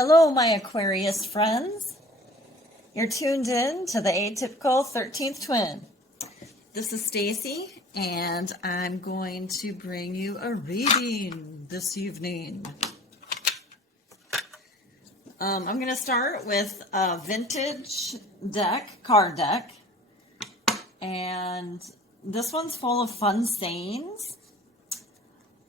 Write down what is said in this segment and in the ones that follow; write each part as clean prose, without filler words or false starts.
Hello, my Aquarius friends. You're tuned in to the Atypical 13th Twin. This is Stacy, and I'm going to bring you a reading this evening. I'm going to start with a vintage card deck, and this one's full of fun sayings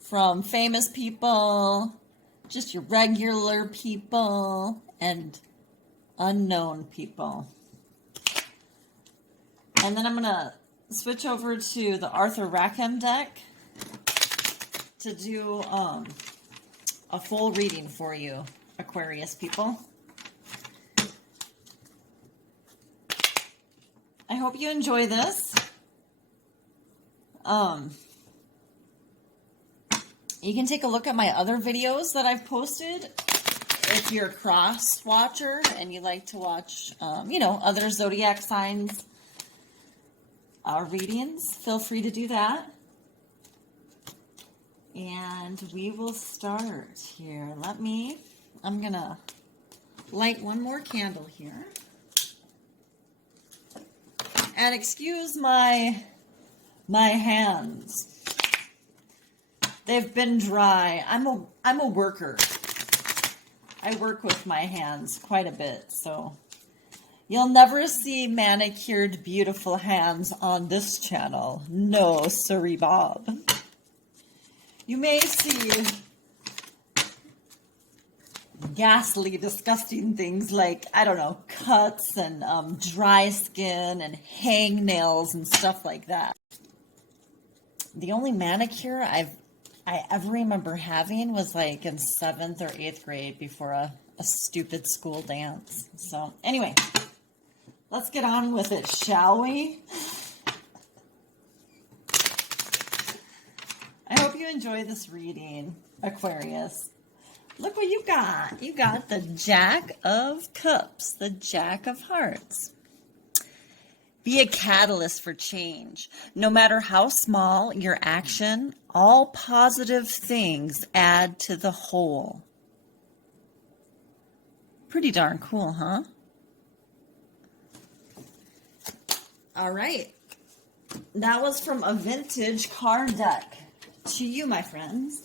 from famous people, just your regular people, and unknown people. And then I'm going to switch over to the Arthur Rackham deck to do a full reading for you, Aquarius people. I hope you enjoy this. You can take a look at my other videos that I've posted if you're a cross watcher and you like to watch, other zodiac signs readings. Feel free to do that. And we will start here. I'm going to light one more candle here. And excuse my hands. They've been dry. I'm a worker. I work with my hands quite a bit, so you'll never see manicured, beautiful hands on this channel. No, sorry, Bob. You may see ghastly, disgusting things like, I don't know, cuts and dry skin and hangnails and stuff like that. The only manicure I ever remember having was like in 7th or 8th grade before a stupid school dance. So anyway, let's get on with it, shall we? I hope you enjoy this reading, Aquarius. Look what you got. You got the Jack of Cups, the Jack of Hearts. Be a catalyst for change. No matter how small your action, all positive things add to the whole. Pretty darn cool, huh? All right. That was from a vintage card deck. To you, my friends.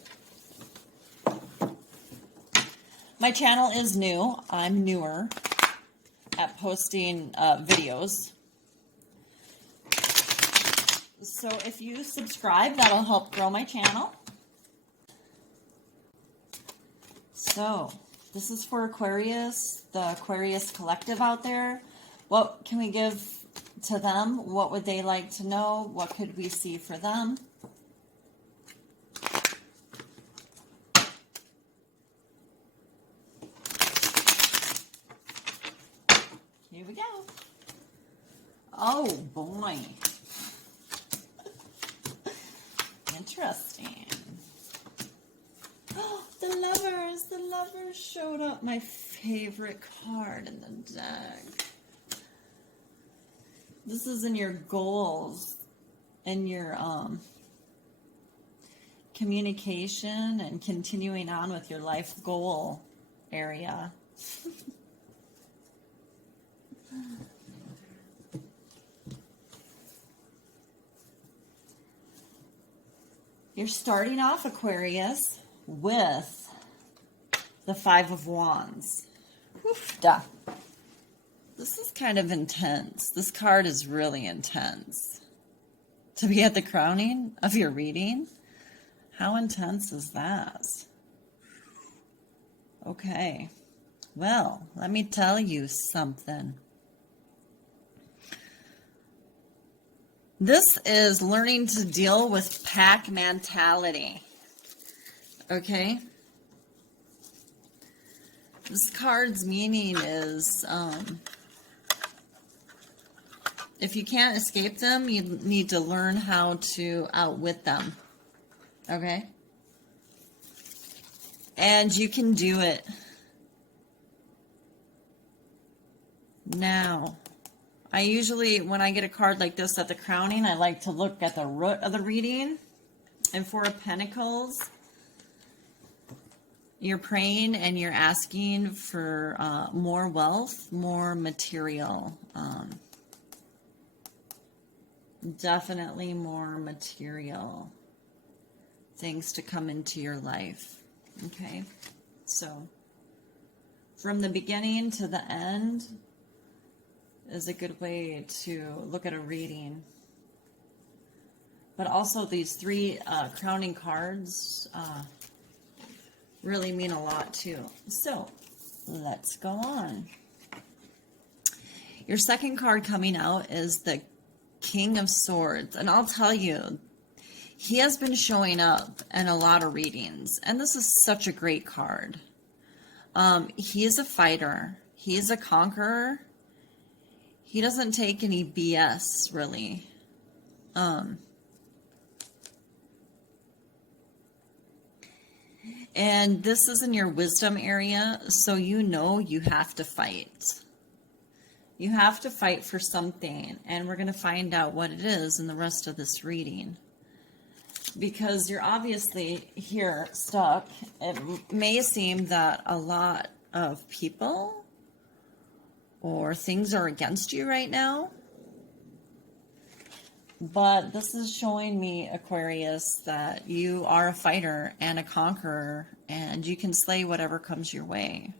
My channel is new. I'm newer at posting videos. So if you subscribe, that'll help grow my channel. So this is for Aquarius, the Aquarius collective out there. What can we give to them? What would they like to know? What could we see for them? Here we go. Oh boy. Interesting. Oh, the lovers showed up. My favorite card in the deck. This is in your goals and your communication and continuing on with your life goal area. You're starting off, Aquarius, with the Five of Wands. Oof-da. This is kind of intense. This card is really intense. To be at the crowning of your reading? How intense is that? Okay. Well, let me tell you something. This is learning to deal with pack mentality. Okay? This card's meaning is, if you can't escape them, you need to learn how to outwit them. Okay? And you can do it. Now, I usually, when I get a card like this at the crowning, I like to look at the root of the reading. And Four of Pentacles You're praying and you're asking for more wealth, more material. Definitely more material things to come into your life. Okay, so from the beginning to the end is a good way to look at a reading. But also these three crowning cards really mean a lot too. So let's go on. Your second card coming out is the King of Swords. And I'll tell you, he has been showing up in a lot of readings. And this is such a great card. He is a fighter. He is a conqueror. He doesn't take any BS, really. And this is in your wisdom area, so you know you have to fight. You have to fight for something, and we're going to find out what it is in the rest of this reading. Because you're obviously here stuck. It may seem that a lot of people or things are against you right now. But this is showing me, Aquarius, that you are a fighter and a conqueror, and you can slay whatever comes your way.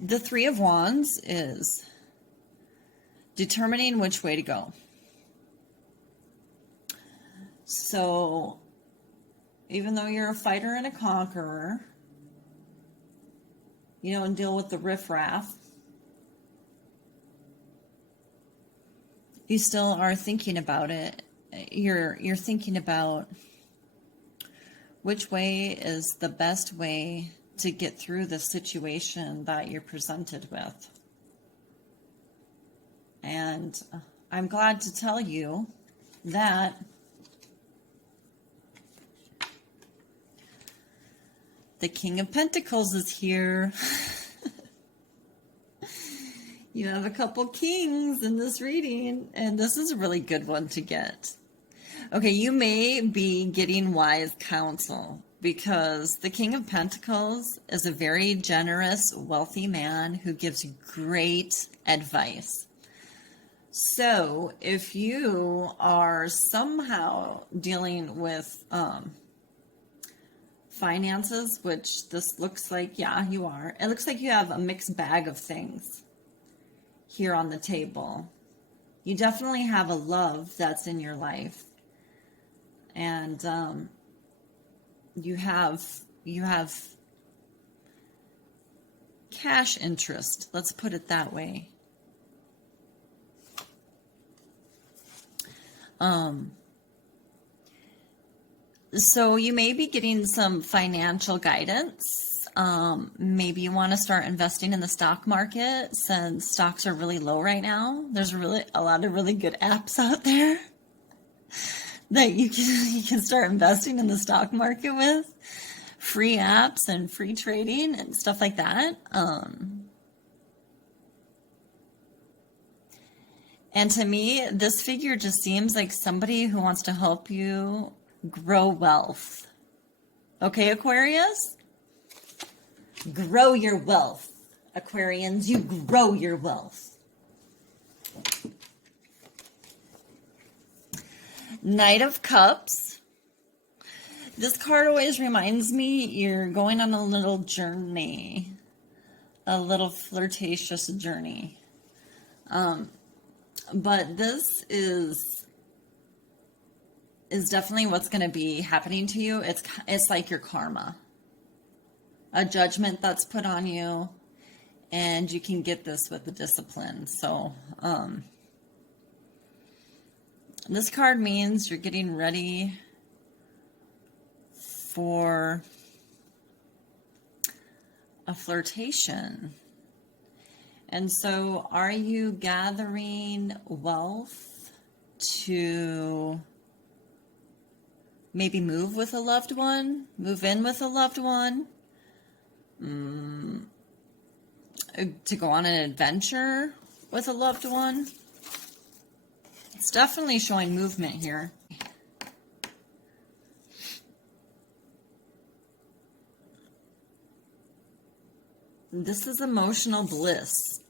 The Three of Wands is determining which way to go. So, even though you're a fighter and a conqueror, you don't deal with the riffraff, you still are thinking about it. You're thinking about which way is the best way to get through the situation that you're presented with. And I'm glad to tell you that the King of Pentacles is here. You have a couple kings in this reading, and this is a really good one to get. Okay, you may be getting wise counsel because the King of Pentacles is a very generous, wealthy man who gives great advice. So if you are somehow dealing with finances, which this looks like, yeah, you are. It looks like you have a mixed bag of things here on the table. You definitely have a love that's in your life. And you have cash interest. Let's put it that way. So you may be getting some financial guidance. Maybe you want to start investing in the stock market since stocks are really low right now. There's really a lot of really good apps out there that you can start investing in the stock market with. Free apps and free trading and stuff like that. And to me, this figure just seems like somebody who wants to help you grow wealth. Okay, Aquarius? Grow your wealth. Aquarians, you grow your wealth. Knight of Cups. This card always reminds me you're going on a little journey. A little flirtatious journey. But this is definitely what's going to be happening to you. It's like your karma. A judgment that's put on you, and you can get this with the discipline. So, this card means you're getting ready for a flirtation. And so, are you gathering wealth to maybe move with a loved one, move in with a loved one, to go on an adventure with a loved one? It's definitely showing movement here. This is emotional bliss.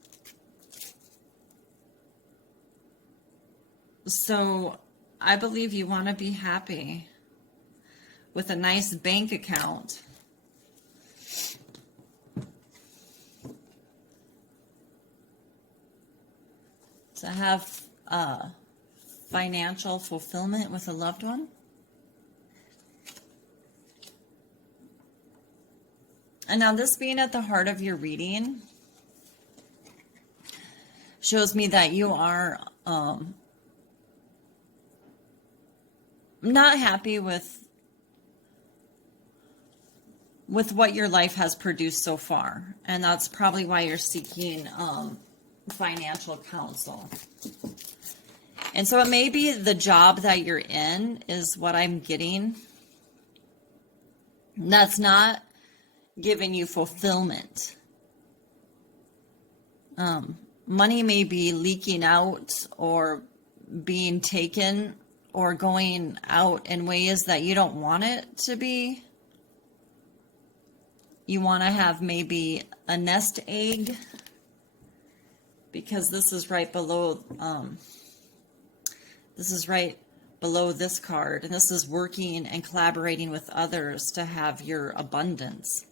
So I believe you want to be happy with a nice bank account. To have financial fulfillment with a loved one. And now this being at the heart of your reading shows me that you are not happy with what your life has produced so far. And that's probably why you're seeking financial counsel. And so it may be the job that you're in is what I'm getting. That's not giving you fulfillment. Money may be leaking out or being taken or going out in ways that you don't want it to be. You want to have maybe a nest egg, because this is right below this card, and this is working and collaborating with others to have your abundance.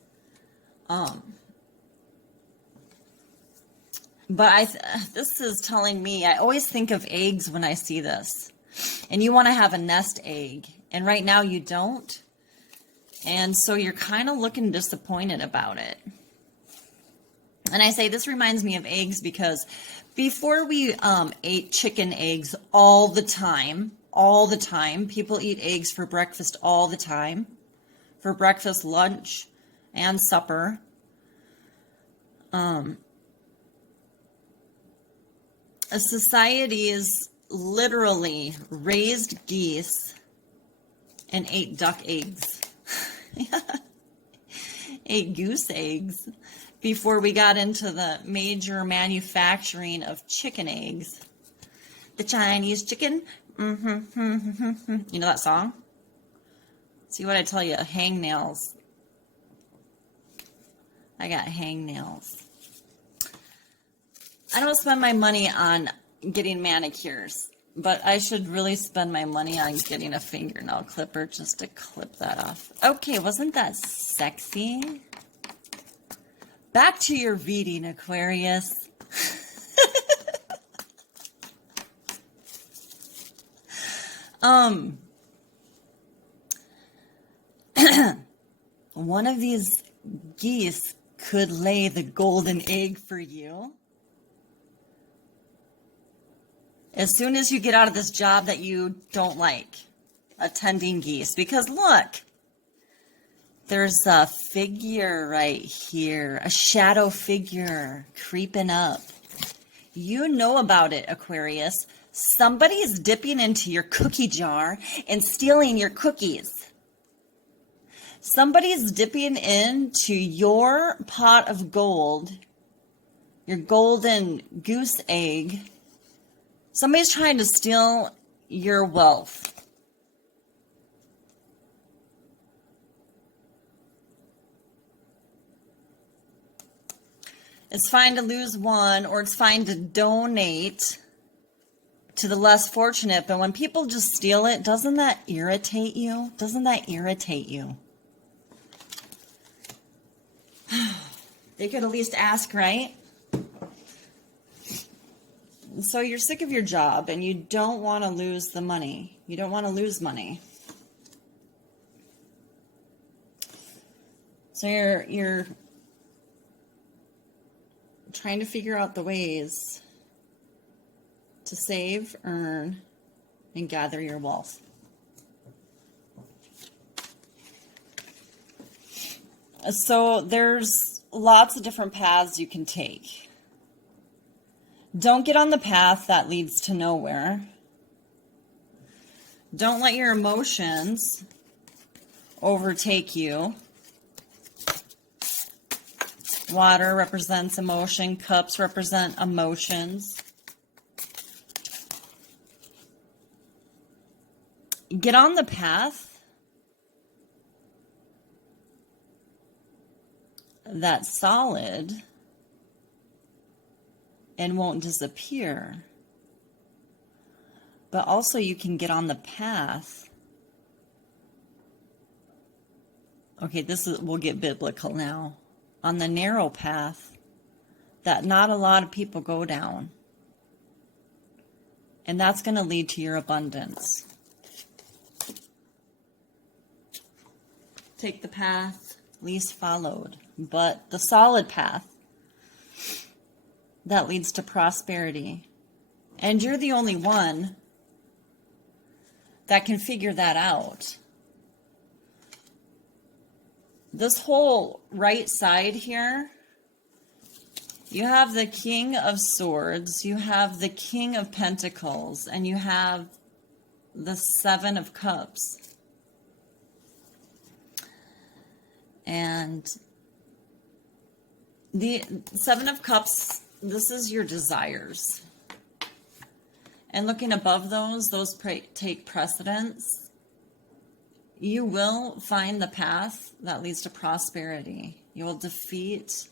But this is telling me, I always think of eggs when I see this, and you want to have a nest egg, and right now you don't, and so you're kind of looking disappointed about it. And I say this reminds me of eggs because before we ate chicken eggs all the time, people eat eggs for breakfast all the time, for breakfast, lunch, and supper. Societies literally raised geese and ate duck eggs. Ate goose eggs before we got into the major manufacturing of chicken eggs. The Chinese chicken. You know that song? See what I tell you, hangnails. I got hangnails. I don't spend my money on getting manicures, but I should really spend my money on getting a fingernail clipper just to clip that off. Okay, wasn't that sexy? Back to your reading, Aquarius. One of these geese could lay the golden egg for you. As soon as you get out of this job that you don't like, attending geese. Because look, there's a figure right here, a shadow figure creeping up. You know about it, Aquarius. Somebody's dipping into your cookie jar and stealing your cookies. Somebody's dipping into your pot of gold, your golden goose egg. Somebody's trying to steal your wealth. It's fine to lose one, or it's fine to donate to the less fortunate. But when people just steal it, doesn't that irritate you? Doesn't that irritate you? They could at least ask, right? So you're sick of your job and you don't want to lose the money. You don't want to lose money. So you're trying to figure out the ways to save, earn, and gather your wealth. So there's lots of different paths you can take. Don't get on the path that leads to nowhere. Don't let your emotions overtake you. Water represents emotion. Cups represent emotions. Get on the path that's solid and won't disappear. But also you can get on the path. Okay, we'll get biblical now. On the narrow path that not a lot of people go down. And that's going to lead to your abundance. Take the path least followed, but the solid path that leads to prosperity. And you're the only one that can figure that out. This whole right side here, you have the King of Swords, you have the King of Pentacles, and you have the Seven of Cups. And the Seven of Cups, this is your desires. And looking above those take precedence. You will find the path that leads to prosperity. You will defeat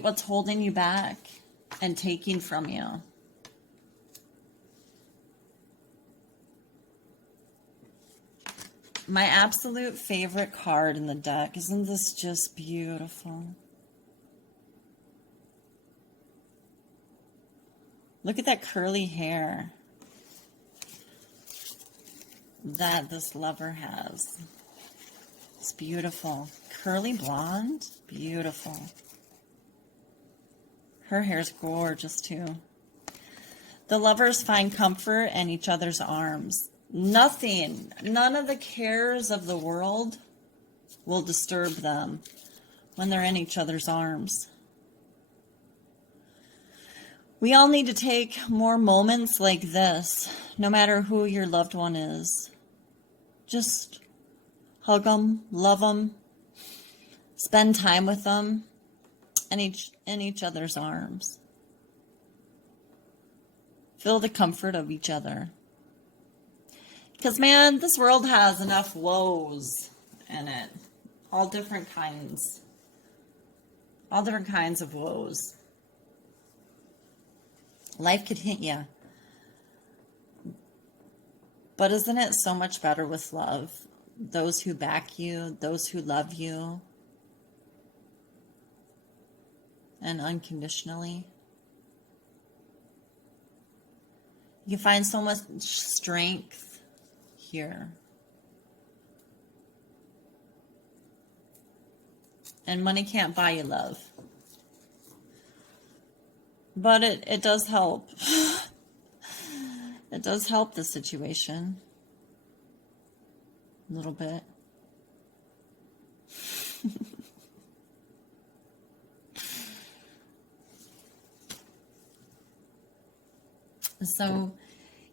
what's holding you back and taking from you. My absolute favorite card in the deck. Isn't this just beautiful? Look at that curly hair that this lover has. It's beautiful. Curly blonde, beautiful. Her hair's gorgeous too. The lovers find comfort in each other's arms. None of the cares of the world will disturb them when they're in each other's arms. We all need to take more moments like this, no matter who your loved one is. Just hug them, love them, spend time with them in each other's arms. Feel the comfort of each other. Because, man, this world has enough woes in it. All different kinds. All different kinds of woes. Life could hit you. But isn't it so much better with love? Those who back you, those who love you, and unconditionally. You find so much strength here. And money can't buy you love. But it does help. It does help the situation. A little bit. So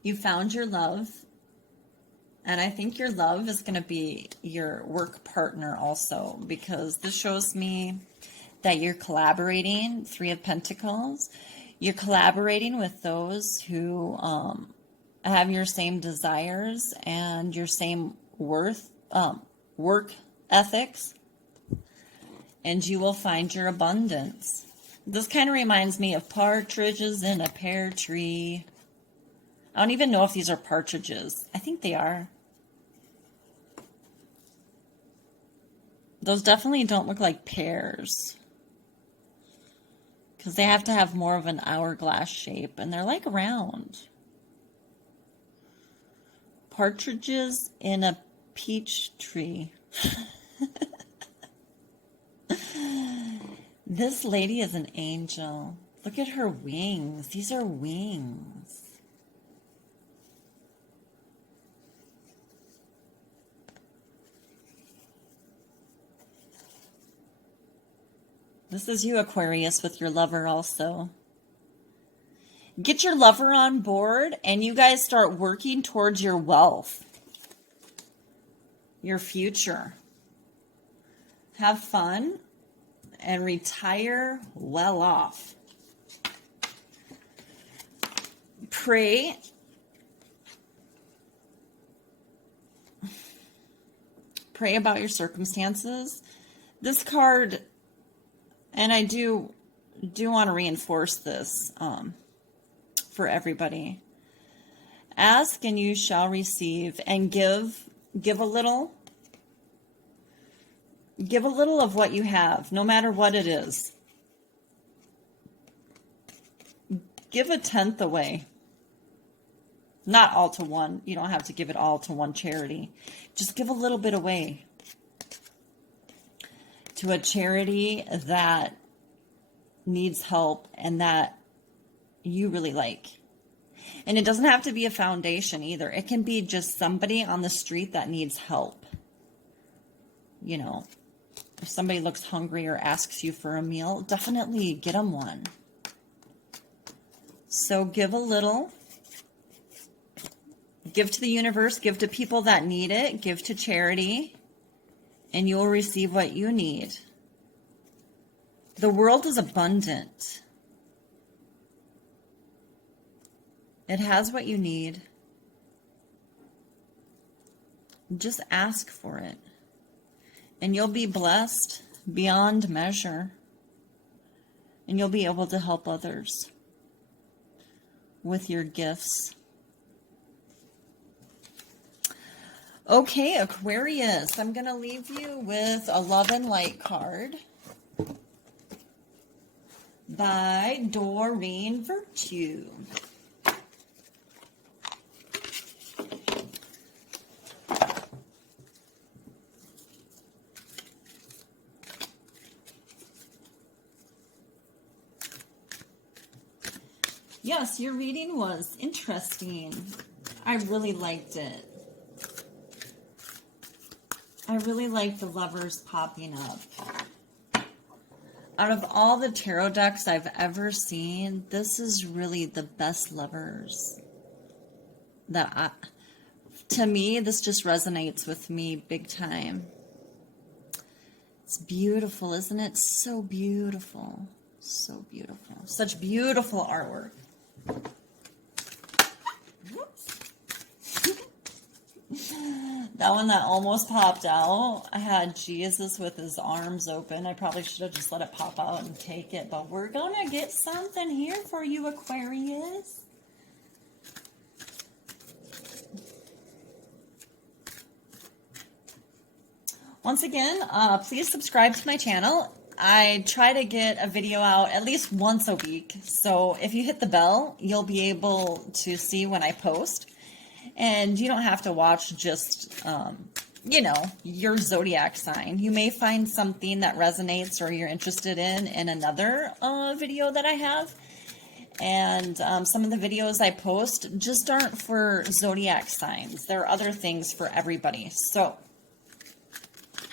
you found your love. And I think your love is going to be your work partner also, because this shows me that you're collaborating. Three of Pentacles. You're collaborating with those who have your same desires and your same work ethics, and you will find your abundance. This kind of reminds me of partridges in a pear tree. I don't even know if these are partridges. I think they are. Those definitely don't look like pears, because they have to have more of an hourglass shape, and they're like round. Partridges in a peach tree. This lady is an angel. Look at her wings. These are wings. This is you, Aquarius, with your lover also. Get your lover on board and you guys start working towards your wealth, your future. Have fun and retire well off. pray about your circumstances. This card, and I do want to reinforce this for everybody. Ask and you shall receive, and give a little. Give a little of what you have, no matter what it is. Give 1/10 away. Not all to one. You don't have to give it all to one charity. Just give a little bit away to a charity that needs help and that you really like. And it doesn't have to be a foundation either. It can be just somebody on the street that needs help. You know, if somebody looks hungry or asks you for a meal, definitely get them one. So give a little. Give to the universe. Give to people that need it. Give to charity. And you will receive what you need. The world is abundant. It has what you need. Just ask for it. And you'll be blessed beyond measure. And you'll be able to help others with your gifts. Okay, Aquarius, I'm going to leave you with a Love and Light card by Doreen Virtue. Yes, your reading was interesting. I really liked it. I really like the lovers popping up. Out of all the tarot decks I've ever seen, this is really the best lovers. To me, this just resonates with me big time. It's beautiful, isn't it? So beautiful. So beautiful. Such beautiful artwork. That one that almost popped out, I had Jesus with his arms open. I probably should have just let it pop out and take it, but we're gonna get something here for you, Aquarius. Once again, please subscribe to my channel. I try to get a video out at least once a week, so if you hit the bell, you'll be able to see when I post. And you don't have to watch just, you know, your zodiac sign. You may find something that resonates or you're interested in another video that I have. And some of the videos I post just aren't for zodiac signs. There are other things for everybody. So,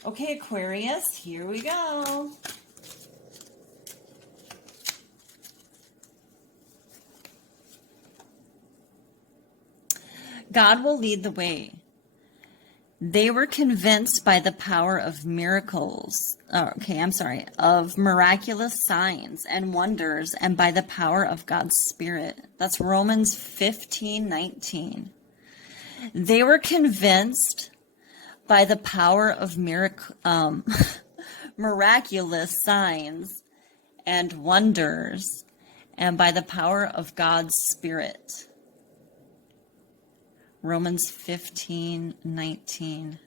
okay, Aquarius, here we go. God will lead the way. They were convinced by the power of miracles. Of miraculous signs and wonders, and by the power of God's Spirit. That's Romans 15:19. They were convinced by the power of miraculous signs and wonders, and by the power of God's Spirit. Romans 15:19.